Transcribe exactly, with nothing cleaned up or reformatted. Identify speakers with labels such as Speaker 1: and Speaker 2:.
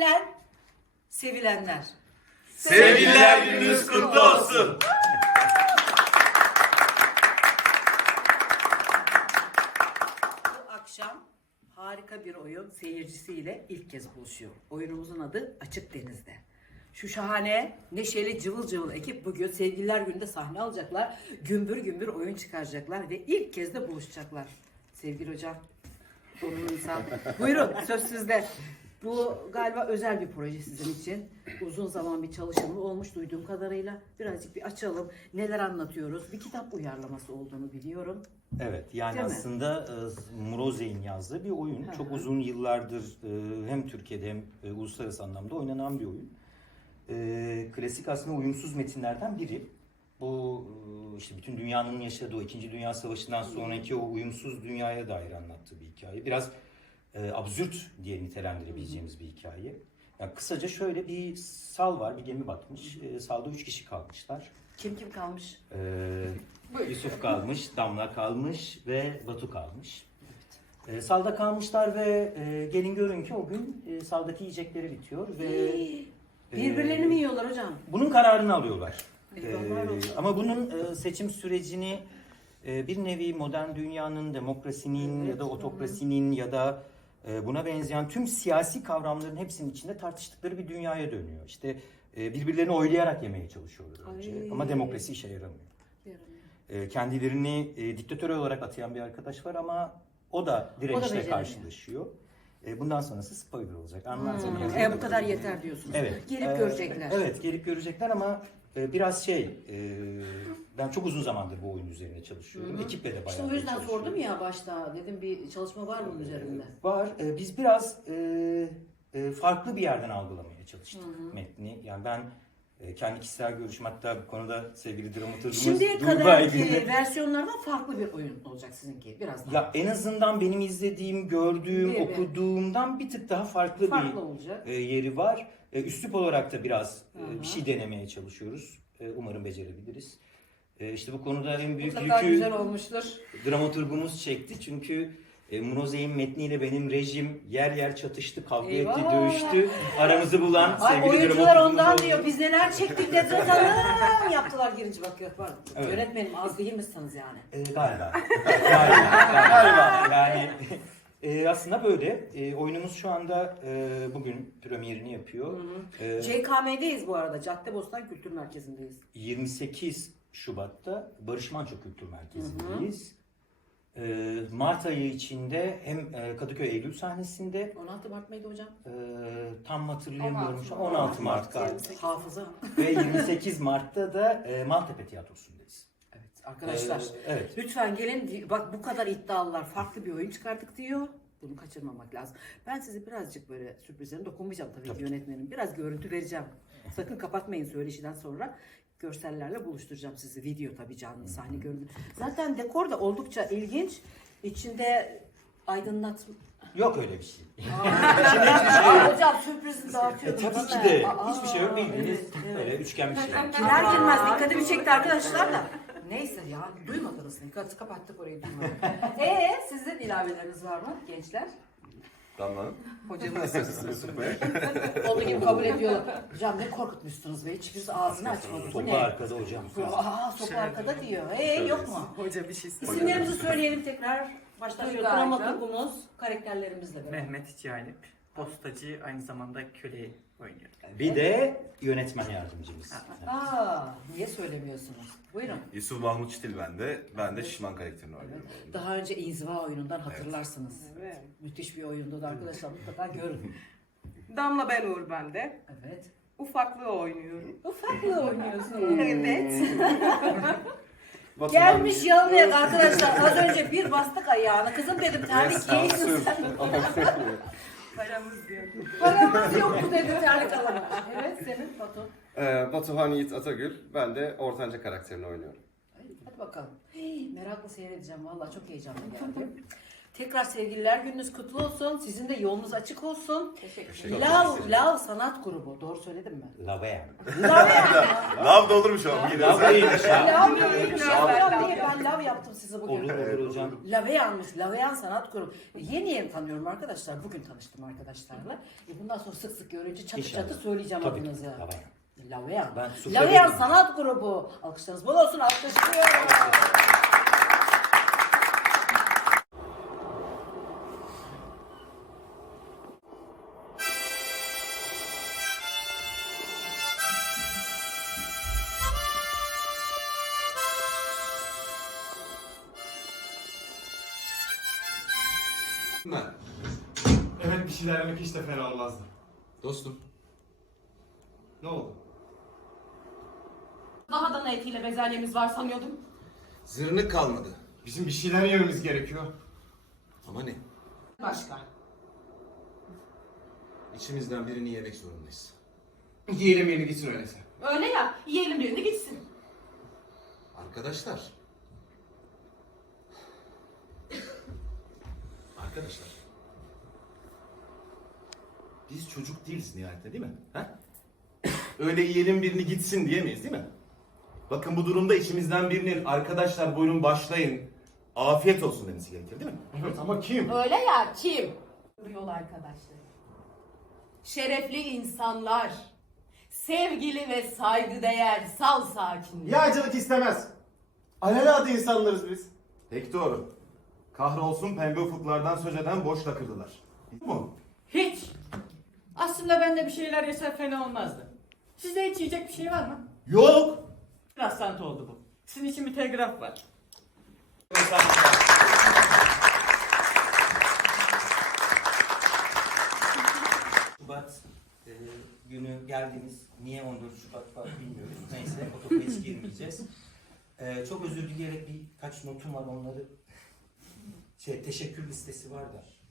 Speaker 1: Sevilen, sevilenler.
Speaker 2: Sevgililer gününüz kutlu olsun.
Speaker 1: Bu akşam harika bir oyun seyircisiyle ilk kez buluşuyor. Oyunumuzun adı Açık Deniz'de. Şu şahane, neşeli, cıvıl cıvıl ekip bugün Sevgililer Günü'nde sahne alacaklar. Gümbür gümbür oyun çıkaracaklar ve ilk kez de buluşacaklar. Sevgili hocam, onur insan. Buyurun, söz sizde. Bu galiba özel bir proje sizin için. Uzun zaman bir çalışımı olmuş duyduğum kadarıyla. Birazcık bir açalım. Neler anlatıyoruz? Bir kitap uyarlaması olduğunu biliyorum.
Speaker 3: Evet, yani
Speaker 1: Değil mi?
Speaker 3: aslında e, Murozey'in yazdığı bir oyun.
Speaker 1: Hı
Speaker 3: Çok
Speaker 1: hı.
Speaker 3: uzun yıllardır e, hem Türkiye'de hem e, uluslararası anlamda oynanan bir oyun. E, klasik aslında uyumsuz metinlerden biri. Bu e, işte bütün dünyanın yaşadığı o İkinci Dünya Savaşı'ndan sonraki o uyumsuz dünyaya dair anlattığı bir hikaye. Biraz e, absürt diye nitelendirebileceğimiz bir hikaye. Yani kısaca şöyle bir sal var, bir gemi batmış. E, salda üç kişi kalmışlar.
Speaker 1: Kim kim kalmış?
Speaker 3: Ee,
Speaker 1: Buyurun.
Speaker 3: Yusuf kalmış, Damla kalmış ve Batu kalmış. Ee, salda kalmışlar ve e, gelin görün ki o gün e, saldaki yiyecekleri bitiyor ve
Speaker 1: Birbirlerini
Speaker 3: e,
Speaker 1: mi yiyorlar hocam?
Speaker 3: bunun kararını alıyorlar.
Speaker 1: Eyvallah
Speaker 3: Ee,
Speaker 1: olsun.
Speaker 3: ama bunun e, seçim sürecini e, bir nevi modern dünyanın, demokrasinin
Speaker 1: Evet,
Speaker 3: ya da
Speaker 1: hı hı.
Speaker 3: otokrasinin ya da e, buna benzeyen tüm siyasi kavramların hepsinin içinde tartıştıkları bir dünyaya dönüyor. İşte e, birbirlerini oylayarak yemeye çalışıyorlar önce
Speaker 1: Ay.
Speaker 3: ama demokrasi işe yaramıyor. E, kendilerini e, diktatör olarak atayan bir arkadaş var ama o da direnişle
Speaker 1: beceremiyor.
Speaker 3: karşılaşıyor. E, bundan sonrası spoiler olacak. Anlarsam.
Speaker 1: Hmm. E, bu kadar yeter diyorsunuz.
Speaker 3: Evet.
Speaker 1: Gelip
Speaker 3: E,
Speaker 1: görecekler.
Speaker 3: Evet, gelip görecekler ama e, biraz şey, e, ben çok uzun zamandır bu oyun üzerine çalışıyorum.
Speaker 1: Hı hı.
Speaker 3: Ekiple de bayağı
Speaker 1: İşte o yüzden
Speaker 3: çalışıyorum.
Speaker 1: sordum ya başta. Dedim bir çalışma var bunun üzerinde.
Speaker 3: Var. E, biz biraz e, e, farklı bir yerden algılamaya çalıştık
Speaker 1: Hı hı.
Speaker 3: metni. Yani ben e, kendi kişisel görüşüm, hatta bu konuda sevgili dramaturgumuz
Speaker 1: Şimdiye
Speaker 3: Duygu
Speaker 1: kadarki
Speaker 3: Aygün'le-
Speaker 1: versiyonlardan farklı bir oyun olacak sizinki. Biraz daha.
Speaker 3: Ya en azından benim izlediğim, gördüğüm,
Speaker 1: Bir- bir.
Speaker 3: okuduğumdan bir tık daha farklı,
Speaker 1: Farklı
Speaker 3: bir
Speaker 1: olacak.
Speaker 3: e, yeri var. E, üslup olarak da biraz e,
Speaker 1: Hı hı.
Speaker 3: bir şey denemeye çalışıyoruz. E, umarım becerebiliriz. E, işte bu konuda en büyük
Speaker 1: Mutlaka
Speaker 3: yükü
Speaker 1: güzel olmuştur.
Speaker 3: dramaturgumuz çekti. Çünkü e, Murozey'in metniyle benim rejim yer yer çatıştı, kavga
Speaker 1: Eyvah!
Speaker 3: etti, dövüştü. Aramızı bulan
Speaker 1: Ay
Speaker 3: sevgili
Speaker 1: oyuncular
Speaker 3: dramaturgumuz
Speaker 1: ondan
Speaker 3: oldu.
Speaker 1: diyor. Biz neler çektik de zaten yaptılar girince bakıyor. Pardon.
Speaker 3: Evet.
Speaker 1: Yönetmenim az değil misiniz yani?
Speaker 3: E, galiba. galiba. galiba. Yani e, aslında böyle. E, oyunumuz şu anda e, bugün premierini yapıyor. E,
Speaker 1: C K M'deyiz bu arada. Caddebostan Kültür Merkezi'ndeyiz.
Speaker 3: yirmi sekiz Şubat'ta Barış Manço Kültür Merkezi'ndeyiz. E, Mart ayı içinde hem e, Kadıköy Eylül sahnesinde
Speaker 1: on altı Mart mıydı hocam?
Speaker 3: e, tam hatırlayamıyorum.
Speaker 4: on altı
Speaker 3: şu an. on altı Mart galiba.
Speaker 1: Hafıza.
Speaker 3: Ve yirmi sekiz Mart'ta da e, Maltepe Tiyatrosu'ndayız.
Speaker 1: Evet arkadaşlar.
Speaker 3: E, evet.
Speaker 1: Lütfen gelin. Bak bu kadar iddialılar. Farklı bir oyun çıkardık diyor. Bunu kaçırmamak lazım. Ben size birazcık böyle sürprizlerine dokunmayacağım tabii,
Speaker 3: Tabii
Speaker 1: ki
Speaker 3: ki.
Speaker 1: yönetmenim. Biraz görüntü vereceğim. Sakın kapatmayın söyleşiden sonra. Görsellerle buluşturacağım sizi. Video tabii, canlı sahne görüntü. Zaten dekor da oldukça ilginç. İçinde aydınlat...
Speaker 3: Yok öyle bir şey.
Speaker 1: Aa, hocam sürprizini
Speaker 3: E,
Speaker 1: dağıtıyordum.
Speaker 3: tabii ki
Speaker 1: Bana.
Speaker 3: de.
Speaker 1: Aa,
Speaker 3: Hiçbir şey yok. Bildiğiniz
Speaker 1: evet, evet.
Speaker 3: böyle üçgen bir şey.
Speaker 1: Girer girmez dikkatimi çekti arkadaşlar da. Neyse ya, duymadınız. Dikkat, kapattık orayı, duymadık. Eee sizin ilaveleriniz var mı gençler?
Speaker 2: Tamam.
Speaker 1: Hocamız olduğu gibi kabul ediyorlar. Hocam ne korkutmuşsunuz be, hiçbiriniz ağzını açmadı. Bu
Speaker 3: Sopa
Speaker 1: ne?
Speaker 3: arkada hocam.
Speaker 1: Aa, sopa arkada diyor. Ee yok mu?
Speaker 4: Hoca bir şey söyledi.
Speaker 1: İsimlerimizi söyleyelim tekrar. Başta
Speaker 4: Duygu
Speaker 1: şöyle
Speaker 4: Aydın.
Speaker 1: dramaturgumuz karakterlerimizle beraber.
Speaker 5: Mehmet Hicalip, postacı, aynı zamanda köle oynuyor.
Speaker 3: Bir de yönetmen yardımcımız.
Speaker 1: Aa, niye söylemiyorsunuz? Buyurun.
Speaker 2: Yusuf Mahmut Çitil ben de. Ben de Şişman karakterini oynuyorum.
Speaker 1: Evet. Daha önce İnziva oyunundan hatırlarsınız.
Speaker 4: Evet.
Speaker 1: Müthiş bir oyundu da arkadaşlar, mutlaka görün.
Speaker 4: Damla ben Uğur ben de.
Speaker 1: Evet.
Speaker 4: Ufaklığı oynuyorum.
Speaker 1: Ufaklığı oynuyorsun.
Speaker 4: Evet.
Speaker 2: Batuhan-
Speaker 1: Gelmiş yalmayak arkadaşlar. Az önce bir bastık ayağına. Kızım dedim terlik
Speaker 2: Sansür.
Speaker 1: giysin sen.
Speaker 4: Paramız yok.
Speaker 1: Paramız yok mu dedi terlik alamak. Evet, senin Batu.
Speaker 6: Ee, Batuhan Yiğit Atagül, ben de ortanca karakterini oynuyorum.
Speaker 1: Ay, hadi bakalım. Hey, merakla seyredeceğim. Vallahi çok heyecanlı geldim. Tekrar sevgililer gününüz kutlu olsun. Sizin de yolunuz açık olsun.
Speaker 4: Teşekkür
Speaker 2: Teşekkür
Speaker 4: ederim.
Speaker 1: Lav,
Speaker 2: ederim.
Speaker 1: Lav Sanat Grubu. Doğru söyledim mi?
Speaker 3: Laveyan.
Speaker 1: Lav
Speaker 2: Lav da olurmuş ama. yine.
Speaker 3: Lav değilmiş ya.
Speaker 1: Lav
Speaker 4: Lav.
Speaker 1: değil.
Speaker 4: Lav.
Speaker 1: Lav değil. Ben lav yaptım size bugün.
Speaker 3: Olur olur hocam.
Speaker 1: Laveyan'mış. Laveyan Sanat Grubu. Yeni yeni tanıyorum arkadaşlar. Bugün tanıştım arkadaşlarla. E bundan sonra sık sık görünce çatı
Speaker 3: İnşallah.
Speaker 1: çatı söyleyeceğim
Speaker 3: Tabii ki.
Speaker 1: adınızı.
Speaker 3: Laveyan.
Speaker 1: Laveyan.
Speaker 3: Ben sufle
Speaker 1: Laveyan
Speaker 3: değilim.
Speaker 1: Sanat Grubu. Alkışlarınız bol olsun. Alkışlıyorum.
Speaker 7: Ben. Evet, bir şeyler yemek hiç de fena olmazdı. Dostum. Ne oldu?
Speaker 4: Daha dana etiyle bezelyemiz var sanıyordum.
Speaker 7: Zırnık kalmadı. Bizim bir şeyler yememiz gerekiyor. Ama ne?
Speaker 4: Başka.
Speaker 7: İçimizden birini yemek zorundayız. Yiyelim yeni gitsin öyleyse.
Speaker 4: Öyle ya, yiyelim birini gitsin.
Speaker 7: Arkadaşlar. Arkadaşlar. Biz çocuk değiliz nihayetinde değil mi? Ha? Öyle yiyelim birini gitsin diyemeyiz değil mi? Bakın bu durumda içimizden birinin arkadaşlar buyurun başlayın. Afiyet olsun demesi gerekir değil mi? Evet ama kim?
Speaker 4: Öyle ya, kim? Yol arkadaşlar. Şerefli insanlar. Sevgili ve saygıdeğer sal sakinler.
Speaker 6: Yağcılık istemez. Alelade insanlarız biz.
Speaker 2: Pek doğru. Kahrolsun pembe ufuklardan söz eden boş lakırdılar. Değil mi?
Speaker 5: Hiç. Aslında ben de bir şeyler yesem fena olmazdı. Sizde hiç yiyecek bir şey var mı?
Speaker 7: Yok.
Speaker 5: Rastlantı oldu bu. Sizin için bir telgraf var.
Speaker 3: Şubat e, günü geldiğimiz niye on dört Şubat var bilmiyoruz. Neyse otopa hiç girmeyeceğiz. E, çok özür dileyerek birkaç notum var onları şey teşekkür listesi var da